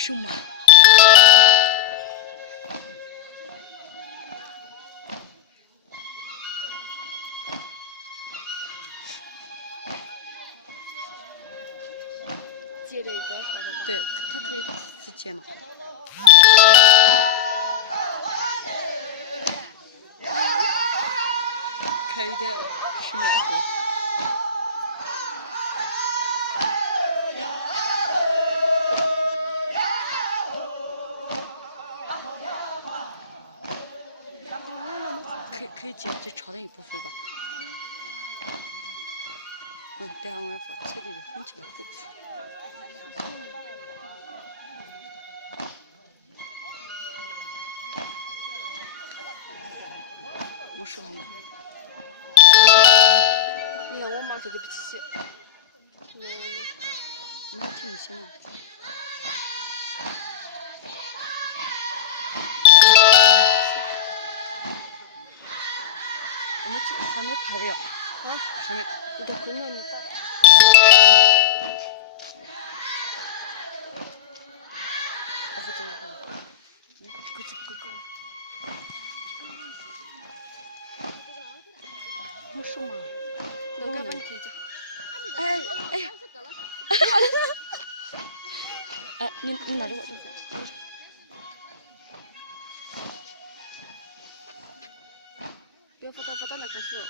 什么？接了一个好的吧？对，他是接嘛。开一点室内活。可以接这长的一部分。等下我发这个空调过去。我说了。你看我妈说对不起。挺像。我们就还没拍了。啊？你都困了，你打。我手嘛。那我该把你推着。哎呀！哎，你拿着我。不要发到那个时候。